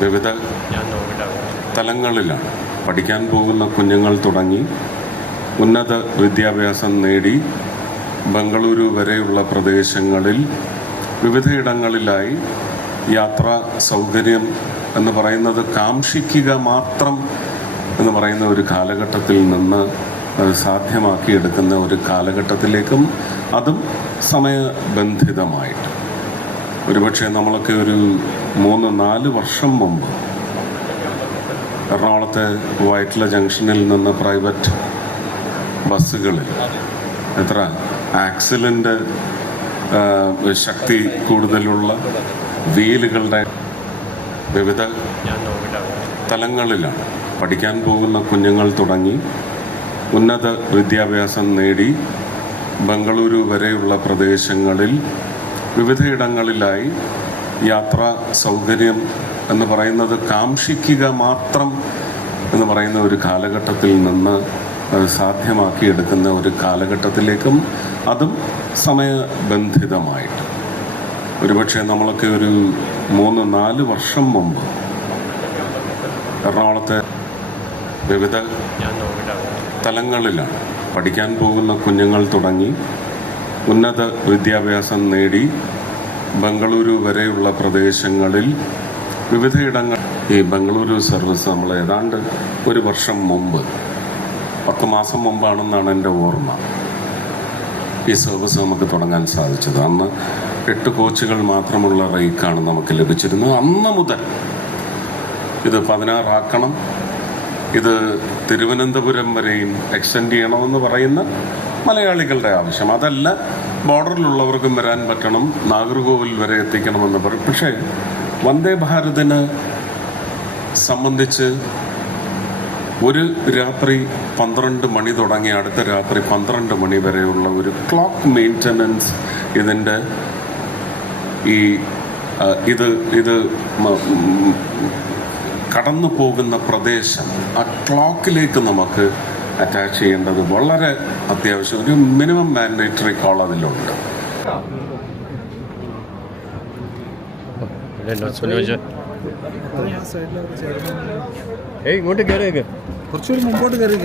വിവിധ തലങ്ങളിലാണ് പഠിക്കാൻ പോകുന്ന കുഞ്ഞുങ്ങൾ തുടങ്ങി ഉന്നത വിദ്യാഭ്യാസം നേടി ബംഗളൂരു വരെയുള്ള പ്രദേശങ്ങളിൽ വിവിധയിടങ്ങളിലായി യാത്രാ സൗകര്യം എന്ന് പറയുന്നത് കാംക്ഷിക്കുക മാത്രം എന്ന് പറയുന്ന ഒരു കാലഘട്ടത്തിൽ നിന്ന് അത് സാധ്യമാക്കിയെടുക്കുന്ന ഒരു കാലഘട്ടത്തിലേക്കും അതും സമയബന്ധിതമായിട്ട് ഒരുപക്ഷെ നമ്മളൊക്കെ ഒരു 3-4 വർഷം മുമ്പ് എറണാകുളത്തെ വൈറ്റില ജംഗ്ഷനിൽ നിന്ന് പ്രൈവറ്റ് ബസ്സുകളിൽ എത്ര ആക്സിഡൻ്റ് ശക്തി കൂടുതലുള്ള വീലുകളുടെ വിവിധ തലങ്ങളിലാണ് പഠിക്കാൻ പോകുന്ന കുഞ്ഞുങ്ങൾ തുടങ്ങി ഉന്നത വിദ്യാഭ്യാസം നേടി ബംഗളൂരു വരെയുള്ള പ്രദേശങ്ങളിൽ വിവിധയിടങ്ങളിലായി യാത്രാ സൗകര്യം എന്ന് പറയുന്നത് കാംക്ഷിക്കുക മാത്രം എന്ന് പറയുന്ന ഒരു കാലഘട്ടത്തിൽ നിന്ന് അത് സാധ്യമാക്കിയെടുക്കുന്ന ഒരു കാലഘട്ടത്തിലേക്കും അതും സമയബന്ധിതമായിട്ട് ഒരുപക്ഷെ നമ്മളൊക്കെ ഒരു 3-4 വർഷം മുമ്പ് എറണാകുളത്തെ വിവിധ തലങ്ങളിലാണ് പഠിക്കാൻ പോകുന്ന കുഞ്ഞുങ്ങൾ തുടങ്ങി ഉന്നത വിദ്യാഭ്യാസം നേടി ബംഗളൂരു വരെയുള്ള പ്രദേശങ്ങളിൽ വിവിധയിടങ്ങൾ ഈ ബംഗളൂരു സർവീസ് നമ്മൾ ഏതാണ്ട് 1 വർഷം മുമ്പ് 10 മാസം മുമ്പാണെന്നാണ് എൻ്റെ ഓർമ്മ ഈ സർവീസ് നമുക്ക് തുടങ്ങാൻ സാധിച്ചത്. അന്ന് 8 കോച്ചുകൾ മാത്രമുള്ള റേക്കാണ് നമുക്ക് ലഭിച്ചിരുന്നത്. അന്ന് മുതൽ ഇത് 16 ആക്കണം, ഇത് തിരുവനന്തപുരം വരെയും എക്സ്റ്റെൻഡ് ചെയ്യണമെന്ന് പറയുന്ന മലയാളികളുടെ ആവശ്യം. അതല്ല, ബോർഡറിലുള്ളവർക്കും വരാൻ പറ്റണം, നാഗർകോവിൽ വരെ എത്തിക്കണമെന്ന് പറയും. പക്ഷേ വന്ദേ ഭാരതിനെ സംബന്ധിച്ച് ഒരു രാത്രി 12 മണി തുടങ്ങി അടുത്ത രാത്രി 12 മണി വരെയുള്ള ഒരു ക്ലോക്ക് മെയിൻ്റനൻസ് ഇതിൻ്റെ ഇത് കടന്നു പോകുന്ന പ്രദേശം ആ ക്ലോക്കിലേക്ക് നമുക്ക് അറ്റാച്ച് ചെയ്യേണ്ടത് വളരെ അത്യാവശ്യം. ഒരു മിനിമം മാൻഡേറ്ററി കോൾ അതിലുണ്ട്. ഇങ്ങോട്ട് കയറിയേക്ക്, കുറച്ചുകൂടി മുമ്പോട്ട് കയറി.